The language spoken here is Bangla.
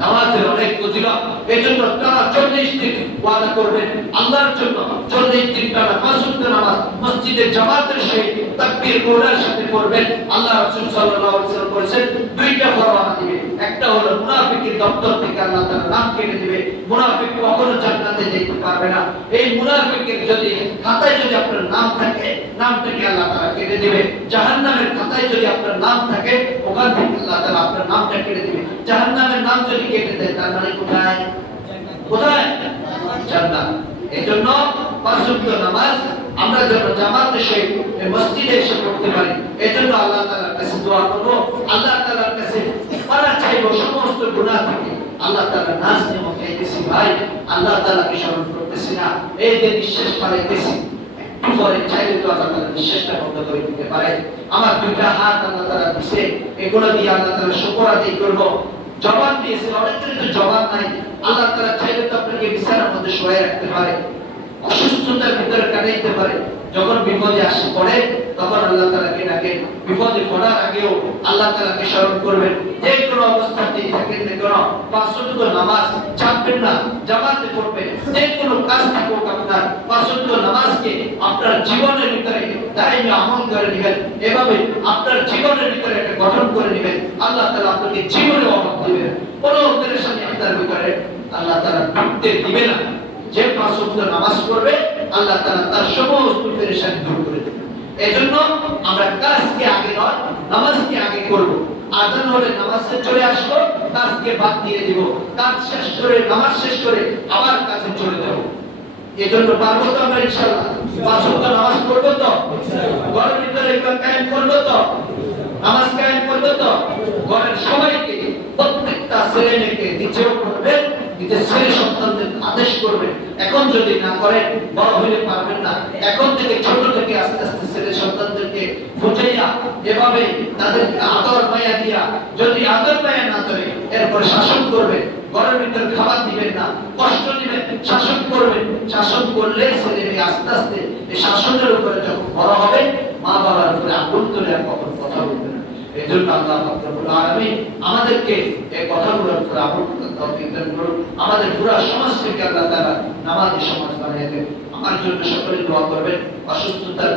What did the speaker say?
নামাজের অনেক ফজিলত। এজন্য টানা 40 দিন ওয়াদা করবেন আল্লাহর জন্য। 40 দিন টানা 5 ওয়াক্ত নামাজ মসজিদে জামাতের সহিত তাকবীর কোরআনের সাথে পড়বেন। আল্লাহ রাসূল সাল্লাল্লাহু আলাইহি ওয়াসাল্লাম বলেছেন দুইটা ফরমান দিবে। একটা হলো মুনাফিকের দপ্তর থেকে আল্লাহ তাআলা নাম কেটে দিবে। মুনাফিক কখনো জান্নাতে যেতে পারবে না। এই মুনাফিকের যদি খাতায় যদি আপনার নাম থাকে, নামটাকে আল্লাহ তাআলা কেটে দিবে। জাহান্নামের খাতায় যদি আপনার নাম থাকে, ওখান থেকে আল্লাহ তাআলা আপনার নামটা কেটে দিবে। জাহান্নামের নাম যদি কেটে দেয় তার মানে কোথায়? কোথায়? জান্নাত। এজন্য 5 ওয়াক্ত নামাজ আমরা যেন জামাতের সহিত মসজিদে এসে পড়তে পারি। এজন্য আল্লাহ তাআলার কাছে দোয়া করব, আল্লাহ তাআলার কাছে পারা চাইব সমস্ত গুনাহ থেকে। আল্লাহ তাআলা নাজ নিয়ম চাইতেছি ভাই, আল্লাহ তাআলাকে স্মরণ করতেছি না, এই যে নিঃশ্বাস পাইতেছি পরে চাইলে তো আল্লাহ তাআলা নিঃশ্বাসটা বন্ধ করে দিতে পারে। আমার দুইটা হাত আল্লাহ তাআলা দিয়েছে, এগুলো দিয়ে আল্লাহ তাআলা শুকর আদায় করব। জবান দিয়েছে, অনেকের তো জবান নাই, আল্লাহ তাআলা চাইলে তো আপনাকে বিছানার মধ্যে শুয়ে রাখতে পারে, অসুস্থতার ভিতরে কাটাইতে পারে। যখন বিপদে আসে পড়ে তখন আল্লাহ তাআলাকে ডাকে। বিপদে পড়ার আগেও আল্লাহ তাআলাকে স্মরণ করবেন। যে কোনো অবস্থাতেই থাকেন না কেন 5 ওয়াক্ত নামাজ ছাড়বেন না, জামাতে পড়বেন। যে কোনো কাজ থাকুক আপনার 5 ওয়াক্ত নামাজকে আপনার জীবনের ভিতরে দায়িত্ব আমল করে নেবেন। এভাবে আপনার জীবনের ভিতরে একটা গঠন করে নেবেন। আল্লাহ তাআলা আপনাকে জীবনে অভাব দিবেন, কোনো পেরেশানি আপনার ভিতরে আল্লাহ তাআলা ঢুকতে দিবে না। যে 5 ওয়াক্ত নামাজ পড়বে আল্লাহ তাআলা তার সমস্ত পেরেশানি দূর করে দেবেন। এজন্য আমরা কাজকে আগে নয়, নামাজকে আগে করব। আযান হলে নামাজে চলে আসবো, কাজকে বাদ দিয়ে দিব। কাজ শেষ করে, নামাজ শেষ করে আবার কাজে চলে যাব। এজন্য পারবো তো আমরা ইনশাআল্লাহ? 5 ওয়াক্ত নামাজ পড়বো তো? ঘরের ভিতরে একবার কায়েম করবো তো? নামাজ কায়েম করবো তো? ঘরের সবাইকে, প্রত্যেকটা ছেলে মেয়েকে নিজেও করবেন, নিজের ছেলে সন্তানদের আদেশ করবেন। এখন যদি না করেন বড় হলে পারবেন না। এখন থেকে ছোট থেকে আস্তে আস্তে ছেলে সন্তানদেরকে বুঝাইয়া এভাবে তাদেরকে আদর মায়া দিয়া, যদি আদর মায়া না করে এরপরে শাসন করবেন। ঘরের ভিতরে খাবার দিবেন না, কষ্ট দিবেন, শাসন করবেন। শাসন করলে ছেলে মেয়ে আস্তে আস্তে এই শাসনের উপরে যখন বড় হবে, মা বাবার উপরে আগুন তুলে আর কখন কথা বলবে না। এজন্য আল্লাহ রাব্বুল আলামিন আমাদেরকে এই কথাগুলোর উপর আমল করতে তৌফিক দান করুন। আমাদের পুরো সমাজকে আল্লাহ তাআলা নামাজি সমাজ বানিয়ে দেন। আমার জন্য সকলে দোয়া করবেন। অসুস্থতার